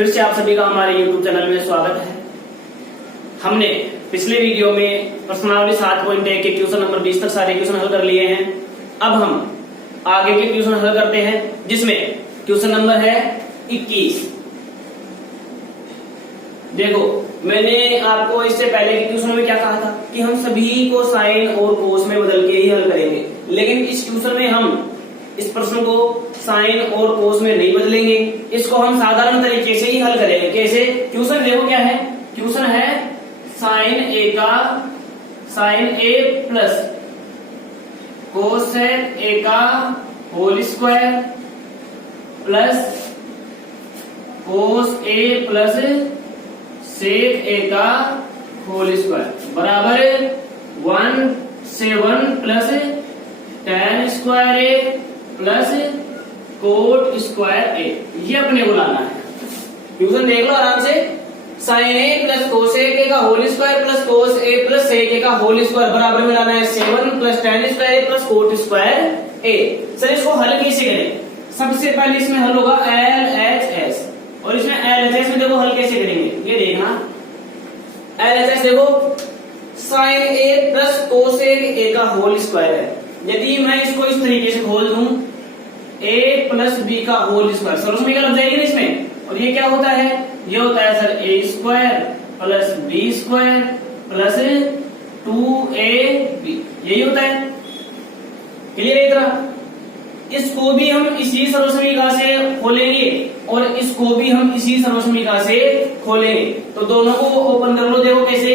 फिर से आप सभी का हमारे YouTube चैनल में स्वागत है। हमने पिछले वीडियो में प्रश्नावली 7.1 के क्वेश्चन नंबर 20 तक सारे क्वेश्चन हल कर लिए हैं। अब हम आगे के क्वेश्चन हल करते हैं, जिसमें क्वेश्चन नंबर है 21। देखो, मैंने आपको इससे पहले के क्वेश्चन में क्या कहा था कि हम सभी को साइन और कोस में बदल के ही हल करेंगे, लेकिन इस क्वेश्चन में हम इस प्रश्न को साइन और कोस में नहीं बदलेंगे, इसको हम साधारण तरीके से ही हल करेंगे। कैसे? क्वेश्चन देखो क्या है, क्वेश्चन है sine A plus cosec A का whole square plus cos A plus sec A का होल स्क्वायर बराबर 1 से 1 plus tan square A plus cot square A. ये अपने को लाना है। क्वेश्चन देख लो आराम से। Sine A plus cosec A का whole square plus cos A plus sec A का होल स्क्वायर बराबर में लाना है 7 plus tan square A plus cot square A. Sir इसको हल कैसे करें? सबसे पहले इसमें हल होगा LHS, और इसमें LHS में देखो हल कैसे करेंगे, ये देखना। LHS देखो, sine A plus cosec A का होल स्क्वायर है। यदि मैं इसको इस तरीके से खोल दूं a प्लस बी का होल स्क्वायर, समझ में क्या लग जाएगी ना इसमें। और ये क्या होता है? ये होता है sir a square plus B square plus 2ab, यही होता है। क्लियर है इतना? इसको भी हम इसी सर्वसमीका से खोलेंगे और इसको भी हम इसी सर्वसमीका से खोलेंगे। तो दोनों को ओपन कर लो। देखो कैसे,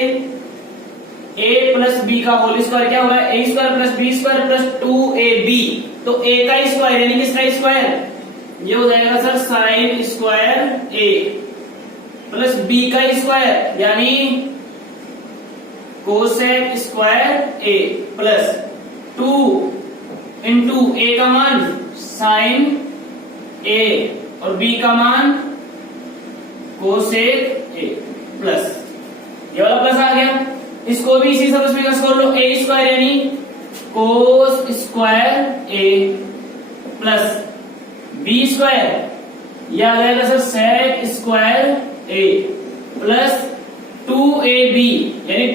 a प्लस बी का होल स्क्वायर क्या होगा? a square plus B square plus 2ab। तो a का स्क्वायर यानी किसका स्क्वायर? ये हो जाएगा sir sine square a plus b का स्क्वायर यानी cosec square a plus 2 into a का मान साइन a और b का मान कोसेक a प्लस, ये वाला प्लस आ गया। इसको भी इसी सर्वसमीका से खोल लो। a स्क्वायर यानी cos square a plus b square, यह आ जाएगा sir sec square a plus 2ab यानी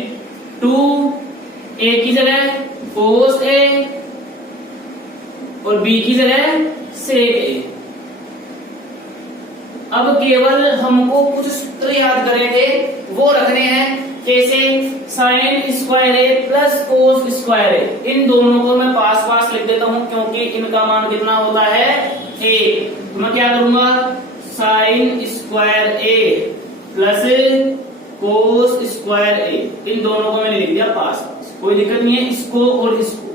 2a की जगह कोस a और b की जगह सेक a। अब केवल हमको कुछ सूत्र याद करने थे, वो रखने हैं। कैसे? Sine square A plus cos square ए, इन दोनों को मैं पास पास लिख देता हूं क्योंकि इनका मान कितना होता है? a। तो मैं क्या करूंगा? Sine square A plus cos square ए, इन दोनों को मैंने लिख दिया पास पास, कोई दिक्कत नहीं है। इसको और इसको।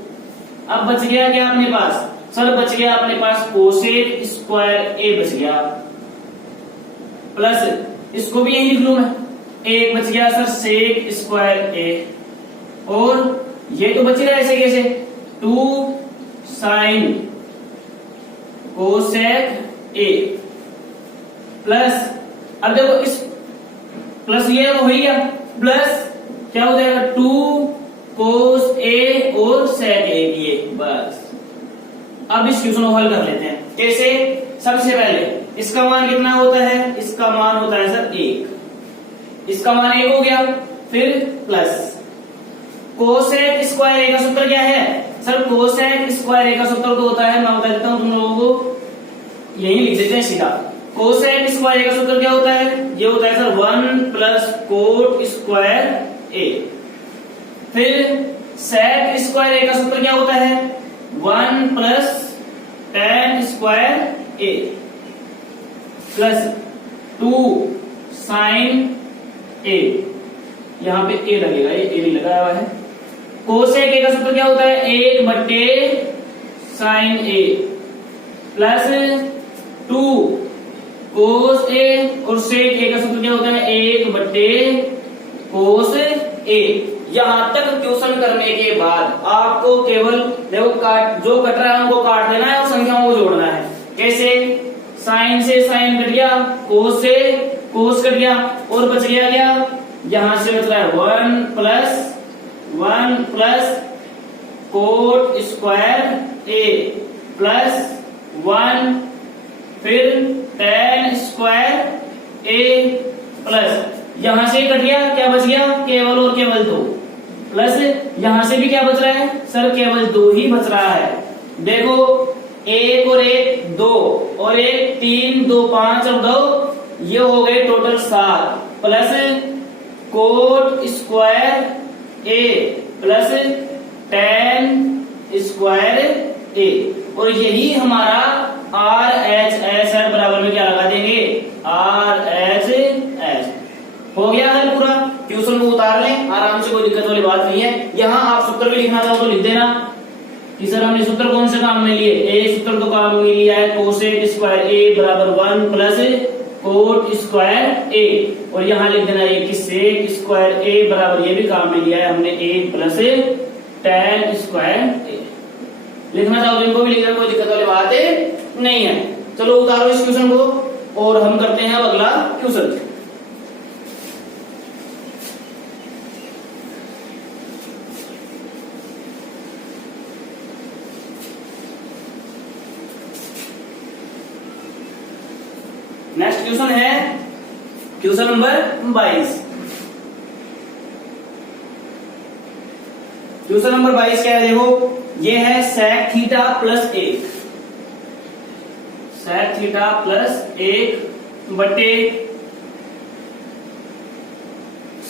अब बच गया क्या अपने पास? सर बच गया अपने पास कोसेक स्क्वायर ए बच गया, प्लस इसको भी यही लिख लू मैं, एक बच गया सर सेक स्क्वायर ए, और ये तो बच रहा है ऐसे कैसे 2 साइन कोसेक ए प्लस, अब देखो इस प्लस ये हो गया, प्लस क्या हो जाएगा 2 कोस ए और सेक ए ये, बस। अब इस क्वेश्चन को हल कर लेते हैं। कैसे? सबसे पहले इसका मान कितना होता है? इसका मान होता है सर 1, इसका मान 1 हो गया। फिर प्लस कोसेक स्क्वायर ए का सूत्र क्या है? सर कोसेक स्क्वायर ए का सूत्र तो होता है, मैं बता देता हूं तुम लोगों को, यही लिख देते हैं सीधा। कोसेक स्क्वायर ए का सूत्र क्या होता है? ये होता है सर 1 प्लस कोट स्क्वायर ए। फिर सेक स्क्वायर ए का सूत्र क्या होता है? 1 plus tan square A plus 2 sign ए, यहां पे ए लगेगा, ये ए नहीं लगाया हुआ है। कोसेक ए का सूत्र क्या होता है? 1 बट्टे साइन ए प्लस 2 कोस ए, और सेक ए का सूत्र क्या होता है? 1 बट्टे कोस ए। यहां तक क्वेश्चन करने के बाद आपको केवल देखो जो कट रहा है उनको काट देना है और संख्याओं को जोड़ना है। कैसे? साइन से साइन कट गया, कोस से कोस कट गया, और बच गया क्या? यहां से बच रहा है 1 plus cot square A plus 1 फिर tan स्क्वायर ए प्लस यहां से कट गया, क्या बच गया, केवल और केवल 2 प्लस यहां से भी क्या बच रहा है सर, केवल 2 ही बच रहा है। देखो 1 और 1 2 और 1 3 2 5 और 2 ये हो गए total 7 plus cot square A plus tan square ए और यही हमारा RHS है, बराबर में क्या लगा देंगे RHS। हो गया हल पूरा। ट्यूशन को उतार लें आराम से, कोई दिक्कत वाली बात नहीं है। यहाँ आप सूत्र भी लिखना चाहो तो लिख देना कि सर हमने सूत्र कौन से काम में लिए, ए सूत्र तो काम में लिया है कोसेक स्क्वायर ए बराबर 1 प्लस कोट स्क्वायर ए और यहाँ लिख देना ये कि सेक स्क्वायर ए बराबर ये भी काम में लिया है हमने 1 प्लस tan स्क्वायर ए। लिखना चाहो इनको भी लिखना, कोई दिक्कत वाली बात नहीं है। चलो उतारो इस क्वेश्चन को और हम करते हैं अब अगला क्वेश्चन। नेक्स्ट क्वेश्चन है क्वेश्चन नंबर 22। क्वेश्चन नंबर 22 क्या है, देखो ये है sec theta plus 1, sec theta plus 1 बटे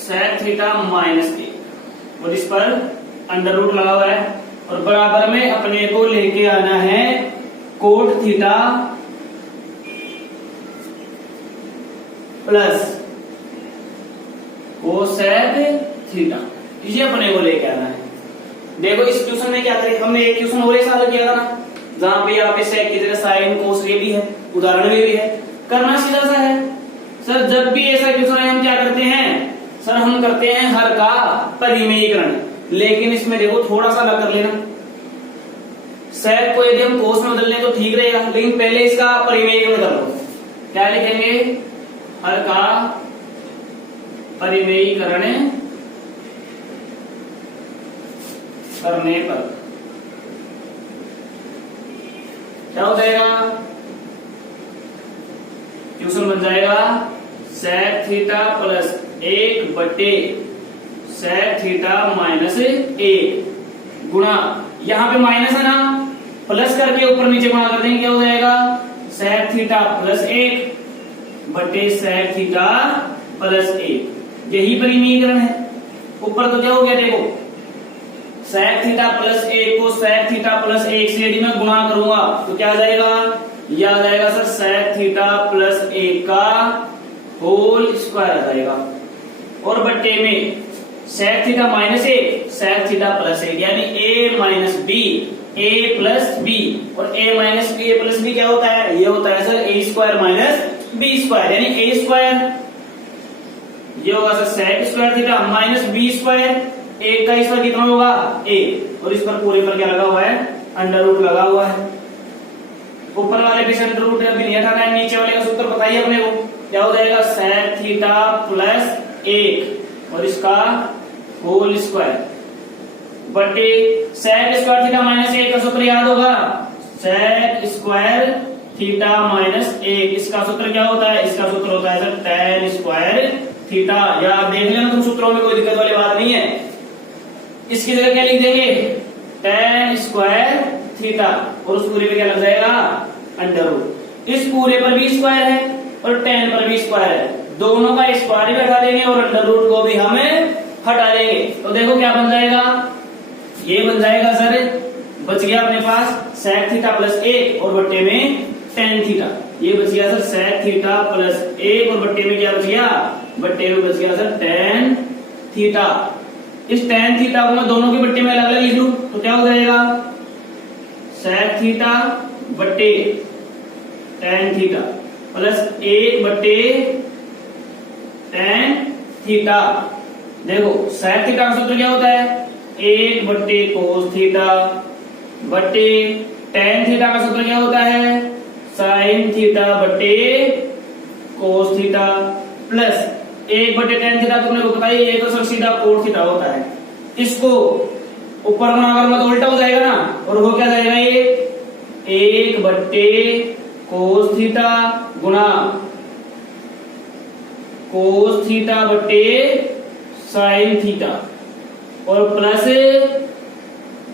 sec थीटा माइनस 1 और इस पर अंडर रूट लगा हुआ है और बराबर में अपने को लेके आना है coat theta plus cosec theta, ये अपने को लेके आना है। देखो इस क्वेश्चन में क्या करें, हमने एक क्वेश्चन और ऐसा हल किया था ना जहां पे यहाँ पे सेक की जगह साइन कोस ये भी है, उदाहरण में भी है। करना सीधा सा है सर, जब भी ऐसा क्वेश्चन है हम क्या करते हैं सर, हम करते हैं हर का परिमेयीकरण। लेकिन इसमें देखो थोड़ा सा अलग कर लेना, सेक को यदि हम कोस में बदल लें तो ठीक रहेगा, लेकिन पहले इसका परिमेयीकरण कर लो। क्या लिखेंगे, हर का परिमेयीकरण करने पर क्या हो जाएगा, क्वेश्चन बन जाएगा sec थीटा प्लस 1 बटे sec थीटा माइनस 1 गुणा, यहाँ पे माइनस है ना, प्लस करके ऊपर नीचे गुणा कर देंगे, क्या हो जाएगा sec थीटा प्लस 1 बटे sec थीटा प्लस 1। यही परिमेयीकरण है। ऊपर तो क्या हो गया, देखो sec थीटा प्लस 1 को sec थीटा प्लस 1 से यदि मैं गुणा करूंगा तो क्या आ जाएगा, यह आ जाएगा सर sec थीटा प्लस 1 का होल स्क्वायर आ जाएगा और बट्टे में sec theta minus 1 sec theta plus 1 यानी a minus b a plus b और a minus b a plus B क्या होता है, ये होता है sir a square minus B square यानी a स्क्वायर, ये होगा sir sec square theta minus B square, एक का इस पर कितना होगा a और इस पर पूरे पर क्या लगा हुआ है, अंडर रूट लगा हुआ है। ऊपर वाले पे अंडर रूट अभी नहीं हटाना है, नीचे वाले का सूत्र बताइए अपने को, क्या हो जाएगा sec थीटा प्लस 1 और इसका होल स्क्वायर बटे sec स्क्वायर थीटा माइनस 1 का सूत्र याद होगा, sec स्क्वायर थीटा माइनस 1 इसका सूत्र क्या होता है, इसका सूत्र होता है सर tan स्क्वायर थीटा। या आप देख लेना तुम सूत्रों में, कोई दिक्कत वाली बात नहीं है। इसकी जगह क्या लिख देंगे, tan स्क्वायर थीटा और उस पूरे पे क्या लग जाएगा अंडर रूट। इस पूरे पर भी स्क्वायर है और tan पर भी स्क्वायर है, दोनों का स्क्वायर भी हटा देंगे और अंडर रूट को भी हमें हटा देंगे। तो देखो क्या बन जाएगा, ये बन जाएगा सर, बच गया अपने पास sec थीटा प्लस 1 और बट्टे में tan थीटा, ये बच गया सर sec थीटा प्लस 1 और बट्टे में क्या बच गया, बट्टे में बच गया सर tan थीटा। इस tan थीटा को मैं दोनों के बट्टे में अलग अलग लिख लूं तो क्या हो जाएगा, sec थीटा बट्टे tan थीटा प्लस 1 बट्टे tan थीटा। देखो sec थीटा का सूत्र क्या होता है, 1 बट्टे cos थीटा बट्टे tan थीटा का सूत्र क्या होता है, sin थीटा बट्टे cos थीटा प्लस 1 बटे tan थीटा तुमने को बताइए, ये तो सर सीधा cot थीटा होता है। इसको ऊपर गुणा करूंगा तो उल्टा हो जाएगा ना, और वो क्या जाएगा, ये 1 बट्टे cos थीटा गुणा कोस थीटा बटे साइन थीटा और प्लस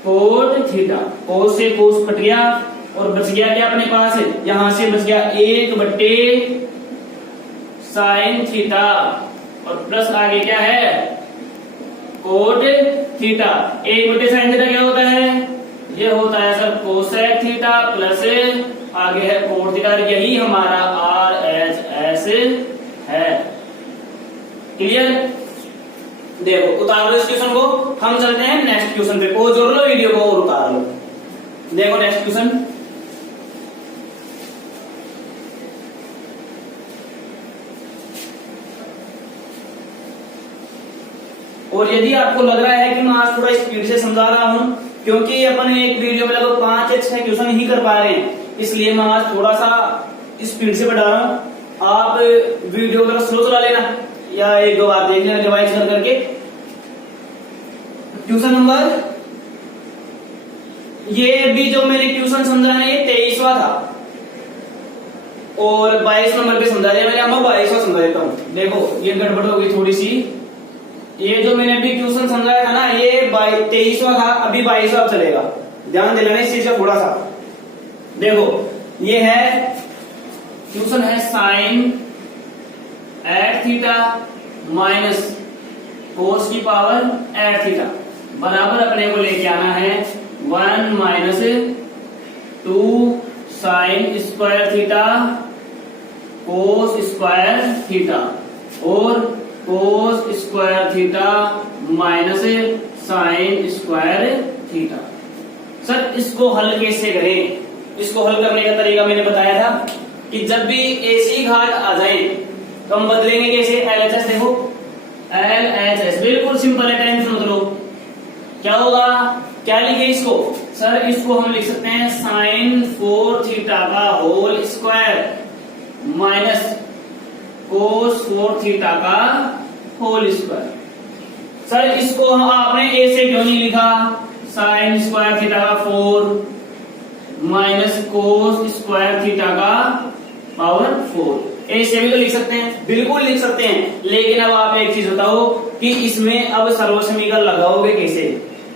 कोट थीटा। कोस से कोस कट गया और बच गया क्या अपने पास, यहां से बच गया 1 बटे साइन थीटा और प्लस आगे क्या है कोट थीटा। 1 बटे साइन थीटा क्या होता है, ये होता है सर कोसेक थीटा प्लस आगे है कोट थीटा। यही हमारा आर एच एस है। क्लियर। देखो उतार लो इस क्वेश्चन को, हम चलते हैं नेक्स्ट क्वेश्चन पे। को जोड़ लो वीडियो को और उतार लो। देखो नेक्स्ट क्वेश्चन, और यदि आपको लग रहा है कि मैं आज थोड़ा स्पीड से समझा रहा हूं, क्योंकि अपन एक वीडियो में लगभग 5 या 6 क्वेश्चन ही कर पा रहे हैं, इसलिए मैं आज थोड़ा सा स्पीड से बढ़ा रहा हूं। आप वीडियो को स्लो चला लेना या 1-2 बार देख लेना रिवाइज कर करके। क्वेश्चन नंबर, ये भी जो मैंने क्वेश्चन समझा है ये 23वां था और 22 नंबर पे समझा दिया मैंने। अब मैं 22वां समझा देता हूं। देखो ये गड़बड़ हो गई थोड़ी सी, ये जो मैंने अभी ट्यूशन समझाया था ना ये 23वां था, अभी 22वां चलेगा, ध्यान देना इस चीज का थोड़ा सा। देखो ये है ट्यूशन है साइन 8 थीटा माइनस कोस की पावर 8 थीटा बराबर अपने को लेके आना है 1 minus 2 sine square theta cos square theta और cos square theta minus sine square theta. Sir इसको हल कैसे करें, इसको हल करने का तरीका मैंने बताया था कि जब भी ऐसी घात आ जाए तो हम बदलेंगे कैसे, LHS। देखो LHS बिल्कुल सिंपल है, टेंशन मत लो। क्या होगा, क्या लिखे इसको, सर इसको हम लिख सकते हैं साइन 4 थीटा का whole square minus cos 4 theta का होल स्क्वायर। सर इसको आपने ए से क्यों नहीं लिखा, साइन स्क्वायर थीटा का 4 माइनस कोस स्क्वायर थीटा का पावर 4। ए से भी तो लिख सकते हैं, बिल्कुल लिख सकते हैं, लेकिन अब आप एक चीज बताओ कि इसमें अब सर्वसमीकरण लगाओगे कैसे।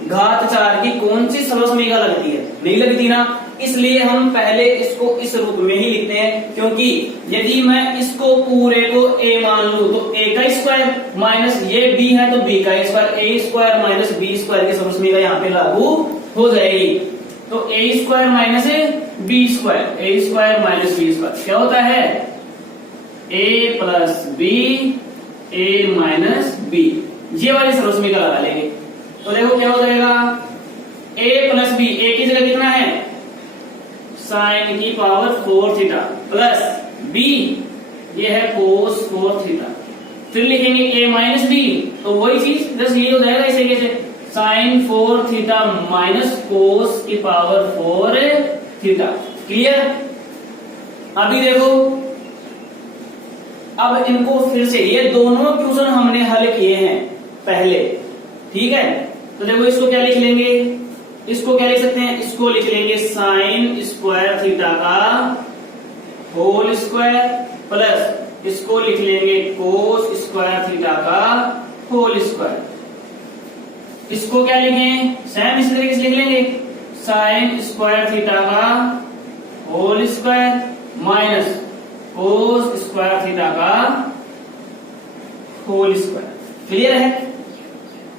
घात 4 की कौन सी सर्वसमीकरण लगती है, नहीं लगती ना। इसलिए हम पहले इसको इस रूप में ही लिखते हैं, क्योंकि यदि मैं इसको पूरे को a मान लूं तो a का स्क्वायर माइनस ये b है तो b का square, a square minus b square की सर्वसमीकरण यहाँ पे लागू हो जाएगी। तो a square minus b square, a square minus b square क्या होता है a plus b a minus b। ये वाली सर्वसमीकरण लगा लेंगे तो देखो क्या हो जाएगा a प्लस b, a की जगह कितना है साइन की पावर 4 थीटा प्लस b ये है कोस 4 थीटा, फिर लिखेंगे a माइनस b तो वही चीज बस ये हो जाएगा इसे कैसे साइन 4 थीटा माइनस कोस की पावर 4 थीटा। क्लियर। अभी देखो अब इनको फिर से, ये दोनों क्वेश्चन हमने हल किए हैं पहले, ठीक है। तो देखो इसको क्या लिख लेंगे, इसको क्या लिख सकते हैं, इसको लिख लेंगे साइन स्क्वायर थीटा का होल स्क्वायर प्लस इसको लिख लेंगे कोस स्क्वायर थीटा का होल स्क्वायर। इसको क्या लिखें, सेम इसी तरीके से लिख लेंगे साइन स्क्वायर थीटा का whole square minus cos square theta का होल स्क्वायर। क्लियर है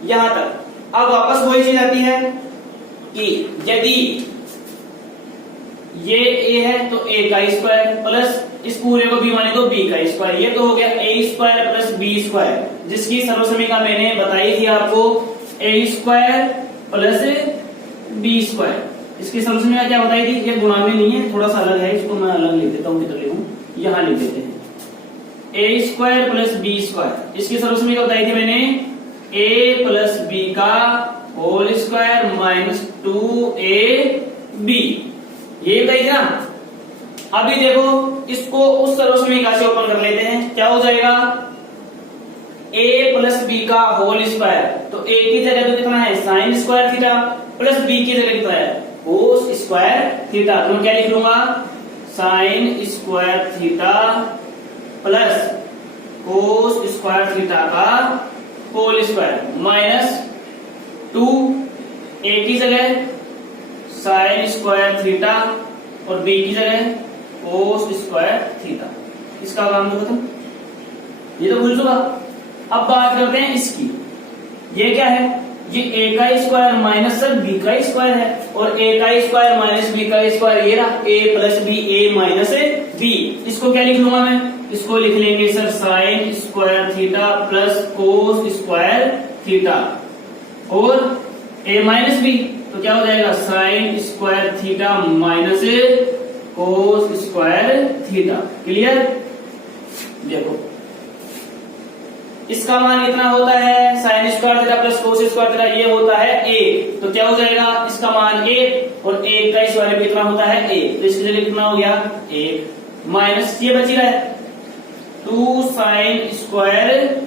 यहां तक। अब वापस वही चीज आती है कि यदि ये a है तो a का स्क्वायर प्लस इस पूरे को b माने तो b का स्क्वायर, ये तो हो गया a square plus b square, जिसकी सर्वसमीकरण मैंने बताई थी आपको a square plus b square. इसकी सर्वसमीकरण क्या बताई थी, ये गुणा में नहीं है, थोड़ा सा अलग है, इसको मैं अलग लिख देता हूं, किधर लिखूं, यहां लिख देते हैं a square plus b square. इसकी सर्वसमीकरण बताई थी मैंने a प्लस b का होल स्क्वायर माइनस 2ab, ये बताई थी ना। अभी देखो इसको उस सर्वसमीकरण से ओपन कर लेते हैं, क्या हो जाएगा a प्लस b का होल स्क्वायर, तो a की जगह तो कितना है sign square theta plus b की जगह कितना है कोस स्क्वायर थीटा। तो मैं क्या लिख लूंगा साइन स्क्वायर थीटा प्लस कोस स्क्वायर थीटा का होल स्क्वायर माइनस 2 a की जगह साइन स्क्वायर थीटा और b की जगह कोस स्क्वायर थीटा। इसका काम तो खत्म, ये तो भूल चुका। अब बात करते हैं इसकी। ये क्या है? ये a का स्क्वायर माइनस सर b का स्क्वायर है, और a का स्क्वायर माइनस b का स्क्वायर ये रहा a plus b, a minus b। इसको क्या लिख लूंगा मैं? इसको लिख लेंगे sir sign square theta plus कोस स्क्वायर थीटा, और a माइनस b तो क्या हो जाएगा? Sign square theta minus cos square theta. Clear? देखो इसका मान इतना होता है, साइन स्क्वायर थीटा प्लस कोस स्क्वायर थीटा ये होता है a, तो क्या हो जाएगा? इसका मान a, और a का स्क्वायर भी इतना होता है a, तो इसके लिए कितना हो गया? 1 माइनस ये बची रहा है 2 साइन स्क्वायर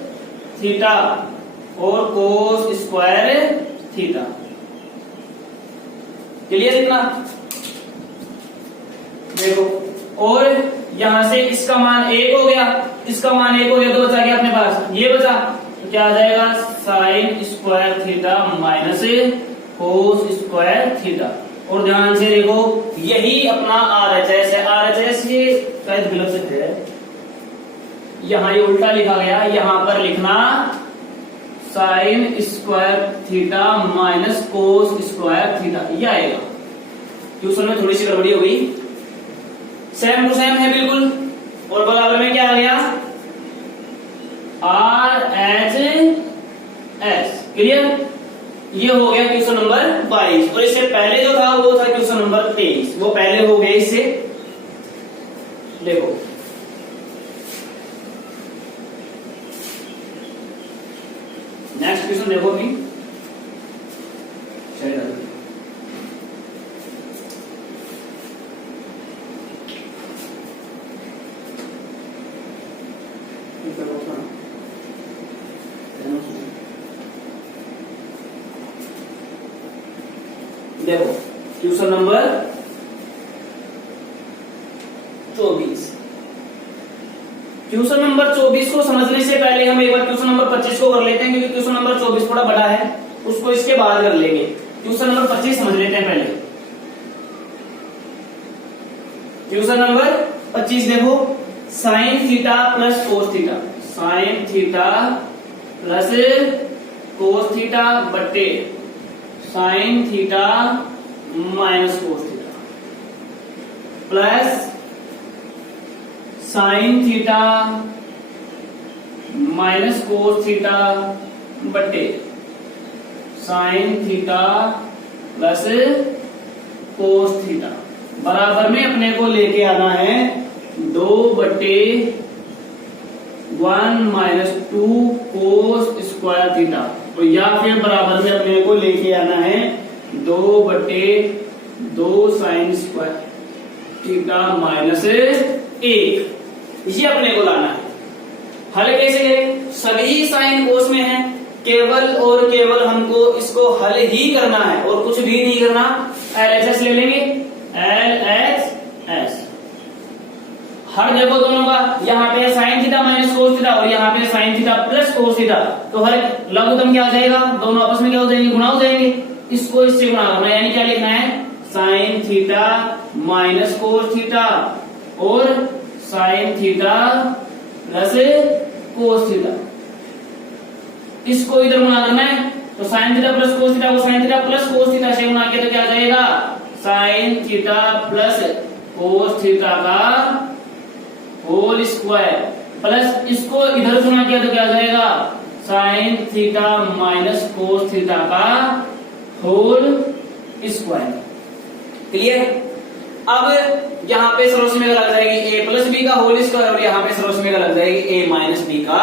थीटा और कोस स्क्वायर थीटा। क्लियर? इतना देखो, और यहां से इसका मान 1 हो गया, इसका मान 1 हो गया, तो बचा क्या अपने पास? ये बचा, तो क्या आ जाएगा? Sign square theta minus cos square theta. और ध्यान से देखो, यही अपना RHS है। RHS ये शायद गलत है, यहां ये उल्टा लिखा गया, यहां पर लिखना sign square theta minus cos square theta, ये आएगा। ट्यूशन में थोड़ी सी गड़बड़ी हो गई, सेम टू सेम है बिल्कुल। और बराबर में क्या आ गया? RHS। क्लियर? ये हो गया क्वेश्चन नंबर 22, और इससे पहले जो था वो था क्वेश्चन नंबर 23, वो पहले हो गया इससे। देखो नेक्स्ट क्वेश्चन देखो भी, देखो क्वेश्चन नंबर 24। क्वेश्चन नंबर 24 को समझने से पहले हम एक बार क्वेश्चन नंबर 25 को कर लेते हैं, क्योंकि क्वेश्चन नंबर 24 थोड़ा बड़ा है, उसको इसके बाद कर लेंगे। क्वेश्चन नंबर 25 समझ लेते हैं पहले। क्वेश्चन नंबर 25 देखो, sine theta plus cos theta, sine theta plus cos theta बटे sine theta minus cos theta plus sine theta minus cos theta बटे sine theta plus cos theta, बराबर में अपने को लेके आना है 2/1 माइनस 2 कोस स्क्वायर थीटा, तो या फिर बराबर में अपने को लेके आना है 2/2 साइन स्क्वायर थीटा माइनस 1, ये अपने को लाना है। हल कैसे करें? सभी साइन कोस में है, केवल और केवल हमको इसको हल ही करना है और कुछ भी नहीं करना। LHS ले लेंगे, LHS हर देखो दोनों का, यहाँ पे sign theta minus cos theta और यहाँ पे sign theta plus cos theta, तो हर लघुत्तम क्या हो जाएगा? दोनों आपस में क्या हो जाएंगे? गुणा हो जाएंगे। इसको इससे गुणा करना, यानी क्या लिखना है? Sine theta minus cos theta और sine theta plus cos theta, इसको इधर गुणा करना है। तो sine theta plus cos theta को sine theta plus cos theta से गुणा किया तो क्या आ जाएगा? Sine theta plus cos theta का होल स्क्वायर, प्लस इसको इधर गुणा किया तो क्या आ जाएगा? Sine theta minus cos theta का होल स्क्वायर। क्लियर? अब यहाँ पे सरस में लग जाएगी a प्लस बी का होल स्क्वायर, और यहाँ पे सरस में लग जाएगी a माइनस बी का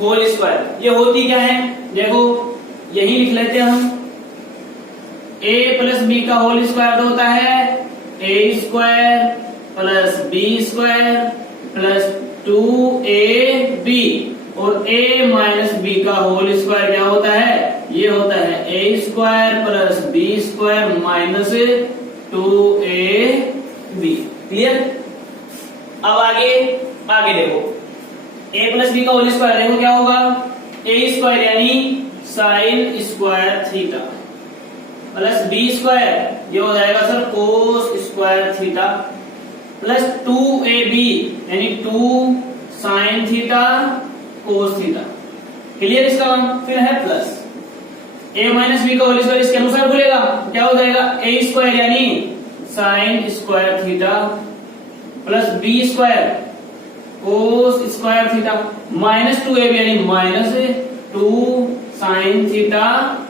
होल स्क्वायर। ये होती क्या है? देखो यही लिख लेते हैं हम, a प्लस बी का होल स्क्वायर होता है a square plus B square plus 2ab, और a माइनस बी का होल स्क्वायर क्या होता है? ये होता है a square plus B square minus 2ab। Clear? अब आगे देखो, ए प्लस बी का होल स्क्वायर, देखो क्या होगा, ए स्क्वायर यानी sine square theta plus B square, ये हो जाएगा sir cos square theta, plus 2ab यानी 2 sine theta cos theta. Clear इसका मान? फिर है प्लस a माइनस बी का होल स्क्वायर, इसके अनुसार खुलेगा, क्या हो जाएगा, ए स्क्वायर यानी sine square theta plus B square cos square theta minus 2ab यानी माइनस 2 साइन थीटा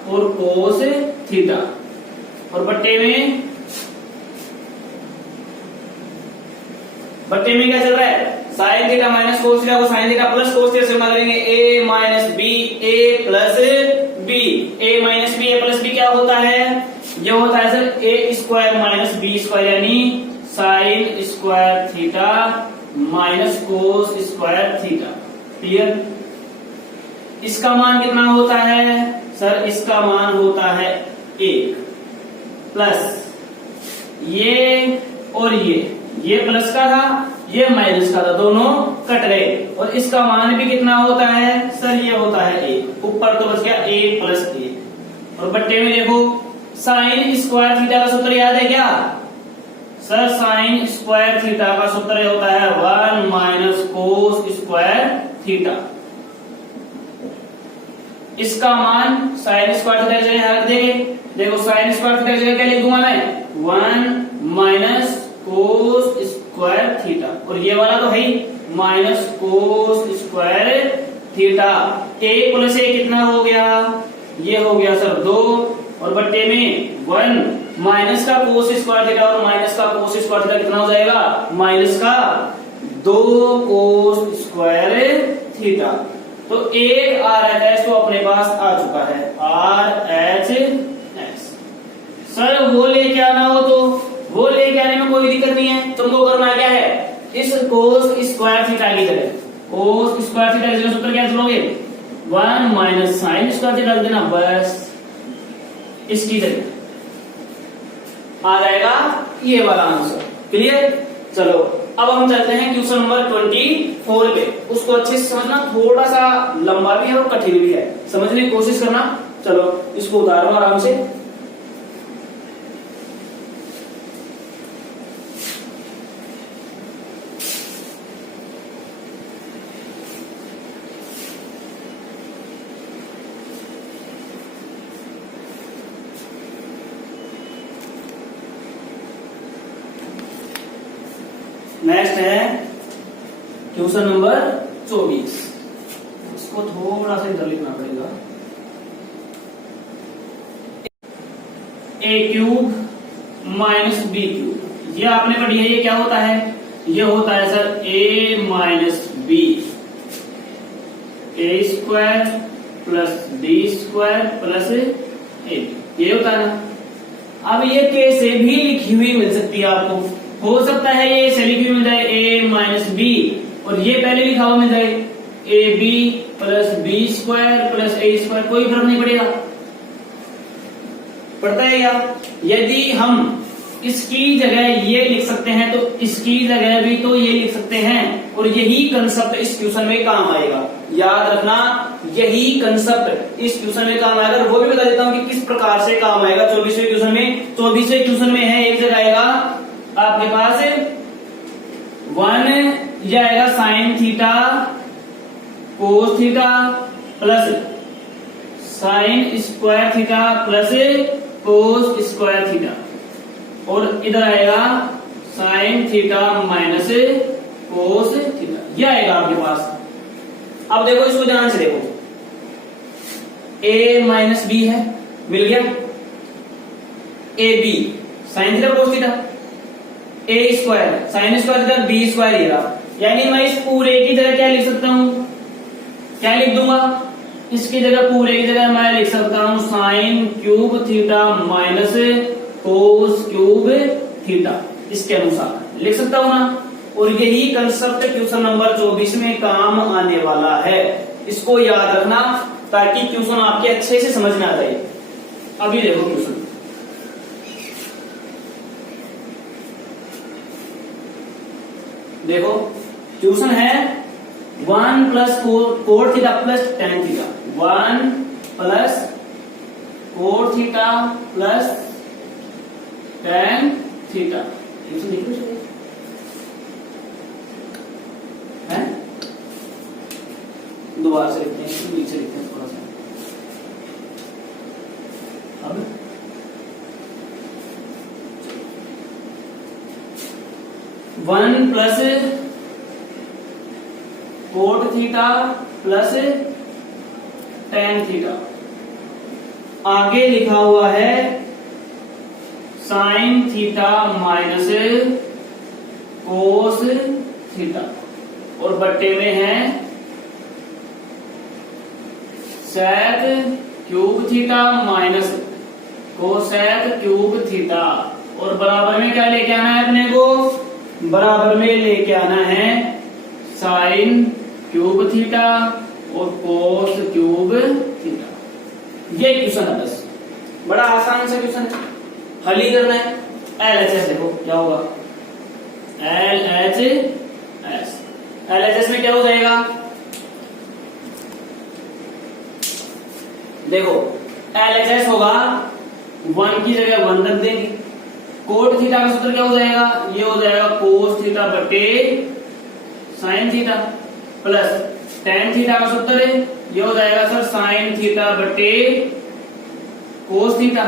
और कोस थीटा, और बट्टे में क्या चल रहा है, sine theta minus cos theta को sine theta plus cos theta से बना देंगे, A minus B A plus B, A minus B A plus B क्या होता है, ये होता है sir A square minus B square यानी sine square theta minus cos square theta. Clear? इसका मान कितना होता है सर, इसका मान होता है 1 प्लस ये और ये प्लस का था, ये माइनस का था, दोनों कट गए, और इसका मान भी कितना होता है सर, ये होता है 1, ऊपर तो बच गया 1 प्लस 1, और बट्टे में देखो साइन स्क्वायर थीटा का सूत्र याद है क्या सर, साइन स्क्वायर थीटा का सूत्र होता है 1 माइनस कोस स्क्वायर थीटा। इसका मान साइन स्क्वायर थीटा की जगह रख देंगे, देखो साइन स्क्वायर थीटा की जगह क्या लिख दूंगा मैं, 1 माइनस कोस स्क्वायर थीटा, और ये वाला तो है ही minus cos square theta, 1 plus 1 कितना हो गया, ये हो गया सर 2, और बट्टे में 1 माइनस का कोस स्क्वायर थीटा और माइनस का कोस स्क्वायर थीटा कितना हो जाएगा, माइनस का 2 कोस स्क्वायर थीटा। तो एक RHS तो अपने पास आ चुका है, RHS। सर वो लेके आना हो तो वो लेके आने में कोई दिक्कत नहीं है, तुमको करना क्या है, इस कोस स्क्वायर थीटा की जगह कोस स्क्वायर थीटा की जगह सूत्र क्या चलोगे, 1 माइनस साइन स्क्वायर थीटा रख देना, बस इसकी जगह आ जाएगा ये वाला आंसर। क्लियर? चलो अब हम चलते हैं क्वेश्चन नंबर 24 पे, उसको अच्छे से समझना, थोड़ा सा लंबा भी है और कठिन भी है, समझने की कोशिश करना। चलो इसको उतारो आराम से। नेक्स्ट है क्वेश्चन नंबर 24, इसको थोड़ा सा इधर लिखना पड़ेगा, ए क्यूब माइनस बी क्यूब, ये आपने पढ़ी है, ये क्या होता है, ये होता है sir A minus B, A square plus B square plus A, ये होता है ना। अब ये कैसे भी लिखी हुई मिल सकती है आपको, हो सकता है ये ऐसे लिखी हुई मिल जाए ए माइनस बी, और ये पहले लिखा हुआ मिल जाए a b plus B square plus a square, कोई फर्क नहीं पड़ेगा, पड़ता है क्या। यदि हम इसकी जगह ये लिख सकते हैं तो इसकी जगह भी तो ये लिख सकते हैं, और यही कंसेप्ट इस क्वेश्चन में काम आएगा, याद रखना, यही कंसेप्ट इस क्वेश्चन में काम आएगा। वो भी बता देता हूं कि किस प्रकार से काम आएगा 24वें क्वेश्चन में। 24वें क्वेश्चन में है, एक जगह आएगा आपके पास 1, यह आएगा sign theta cos theta plus sign square theta plus कोस स्क्वायर थीटा, और इधर आएगा sign theta minus cos theta, यह आएगा आपके पास। अब देखो इसको ध्यान से देखो, a माइनस बी है, मिल गया, a b sine theta cos theta, A square sine square theta b square, ये रहा, यानी मैं इस पूरे की जगह क्या लिख सकता हूं, क्या लिख दूंगा, इसकी जगह पूरे की जगह मैं लिख सकता हूं sign cube theta minus cos cube theta, इसके अनुसार लिख सकता हूं ना। और यही कंसेप्ट क्वेश्चन नंबर 24 में काम आने वाला है, इसको याद रखना ताकि क्वेश्चन आपके अच्छे से समझ में आ जाए। अभी देखो क्वेश्चन, देखो क्वेश्चन है 1 plus cot theta plus tan theta, 1 plus cot theta plus tan theta. है दोबारा से लिखते हैं, नीचे लिखते हैं थोड़ा सा। अब 1 plus cot theta plus tan theta, आगे लिखा हुआ है sine theta minus cos theta, और बट्टे में है sec cube theta minus cosec cube theta, और बराबर में क्या लेके आना है अपने को, बराबर में लेके आना है साइन क्यूब थीटा और कोस क्यूब थीटा। ये क्वेश्चन है, बस बड़ा आसान सा क्वेश्चन है, हल ही करना है। LHS देखो क्या होगा, LHS में क्या हो जाएगा, देखो LHS होगा 1 की जगह 1 रख देंगे, कोट थीटा का सूत्र क्या हो जाएगा, ये हो जाएगा कोस थीटा बटे sine theta, plus tan theta का सूत्र है, ये हो जाएगा सर साइन थीटा बटे कोस थीटा।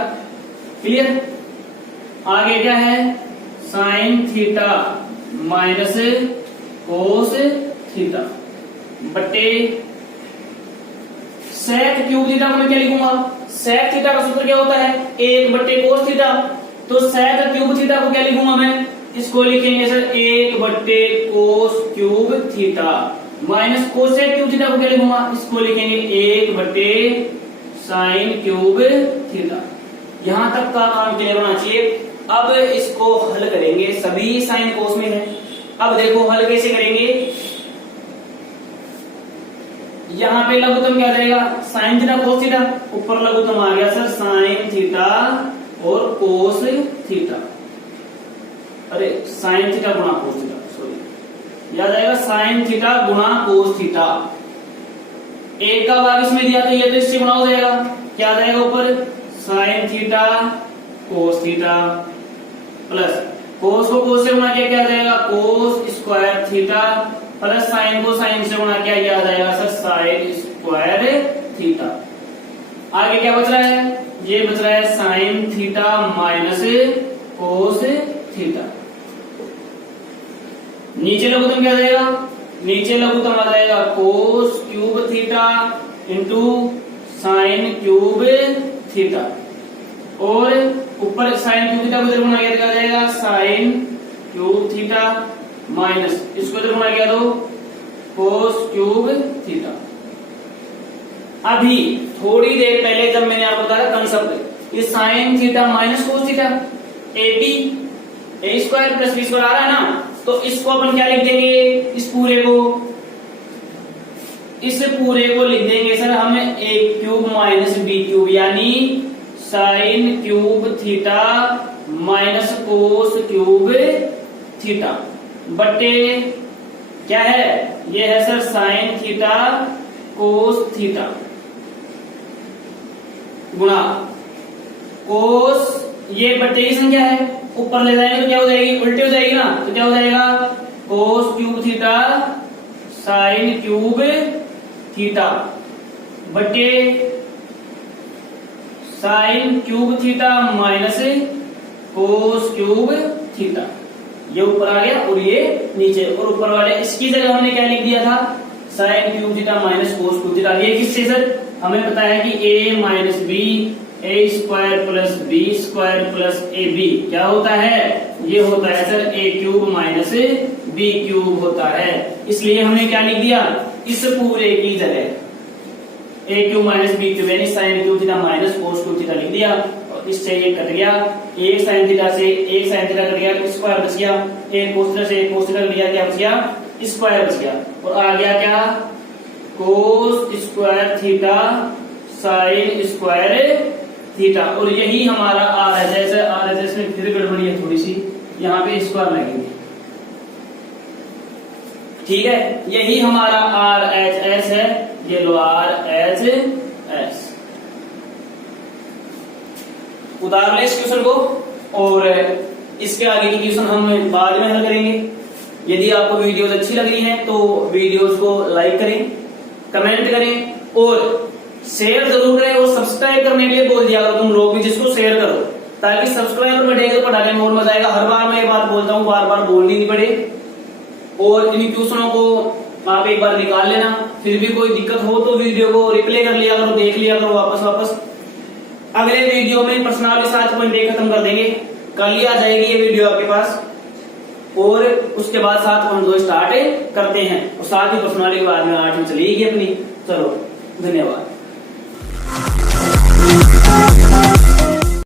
क्लियर, आगे क्या है sine theta minus cos theta बटे सेक क्यूब थीटा को मैं क्या लिखूंगा, सेक थीटा का सूत्र क्या होता है 1 बटे कोस थीटा, तो सेक क्यूब थीटा को क्या लिखूंगा मैं, इसको लिखेंगे सर 1 बटे कोस cube theta, minus cosec cube theta को क्या लिखूंगा, इसको लिखेंगे 1 बटे साइन क्यूब थीटा। यहां तक का काम क्लियर होना चाहिए। अब इसको हल करेंगे, सभी साइन कोस में है। अब देखो हल कैसे करेंगे, यहां पे लघुत्तम क्या रहेगा साइन थीटा कोस थीटा, ऊपर लघुत्तम आ गया सर साइन थीटा और कोस थीटा, अरे साइन थीटा गुणा कोस थीटा, सॉरी याद आएगा साइन थीटा गुणा कोस थीटा, 1 का भाग इसमें दिया तो ये तो इससे गुणा हो जाएगा, क्या आ जाएगा ऊपर sign theta cos theta, plus कोस को कोस से गुणा किया क्या आ जाएगा कोस स्क्वायर थीटा, प्लस साइन को साइन से गुणा किया यह आ जाएगा सर साइन स्क्वायर थीटा। आगे क्या बच रहा है, ये बच रहा है sine theta minus cos theta, नीचे लघुत्तम क्या आ जाएगा, नीचे लघुत्तम आ जाएगा cos cube theta into sine cube theta, और ऊपर साइन क्यूब थीटा को इधर गुणा किया आ जाएगा साइन क्यूब थीटा माइनस इसको इधर गुणा किया तो कोस क्यूब थीटा। अभी थोड़ी देर पहले जब मैंने आपको बताया कंसेप्ट, ये sine theta minus cos theta ए स्क्वायर प्लस बी स्क्वायर आ रहा है ना, तो इसको अपन क्या लिख देंगे, इस पूरे को लिख देंगे सर हम ए क्यूब माइनस बी क्यूब, यानी sign cube theta minus cos cube theta बटे क्या है, ये है sir sign theta cos theta गुणा कोस, ये बटे की संख्या है ऊपर ले जाएंगे तो क्या हो जाएगी उल्टी हो जाएगी ना, तो क्या हो जाएगा cos cube theta sine cube theta बटे sine cube theta minus cos cube theta, ये ऊपर आ गया और ये नीचे, और ऊपर वाले इसकी जगह हमने क्या लिख दिया था sine cube theta minus cos cube theta. ये किससे सर, हमें पता है कि a minus B A square plus B square plus a b क्या होता है, ये होता है sir a cube minus b cube होता है, इसलिए हमने क्या लिख दिया इस पूरे की जगह ए क्यूब माइनस बी क्यूब यानी sign cube theta minus cos cube theta लिख दिया, और इससे ये कट गया, एक साइन थीटा से एक साइन थीटा कट गया तो स्क्वायर बच गया, एक कोस थीटा से एक कोस थीटा कट गया क्या बच गया स्क्वायर बच गया, और आ गया क्या कोस square theta sine square theta, और यही हमारा RHS है। RHS में फिर गड़बड़ी है थोड़ी सी, यहाँ पे स्क्वायर लगेंगे, ठीक है, यही हमारा आर एच एस है, ये लो आर एच एस। उतार ले इस क्वेश्चन को और इसके आगे की क्वेश्चन हम बाद में हल करेंगे। यदि आपको वीडियोस अच्छी लग रही हैं तो वीडियोस को लाइक करें, कमेंट करें और शेयर जरूर करें और सब्सक्राइब करने के लिए बोल दिया करो तुम लोग भी, जिसको शेयर करो, ताकि सब्सक्राइबर बढ़ेगा तो पढ़ाने में और मजा आएगा। हर बार मैं ये बात बोलता हूँ, बार बार बोलनी नहीं पड़े। और इन क्वेश्चनों को आप एक बार निकाल लेना, फिर भी कोई दिक्कत हो तो वीडियो को रिप्ले कर लिया करो, देख लिया करो वापस। अगले वीडियो में पर्सनालिटी 7 पॉइंट खत्म कर देंगे, कल ही आ जाएगी ये वीडियो आपके पास। और उसके बाद 7.2 स्टार्ट करते हैं और साथ ही पर्सनालिटी के बाद में 8 में चलेगी अपनी। चलो, धन्यवाद।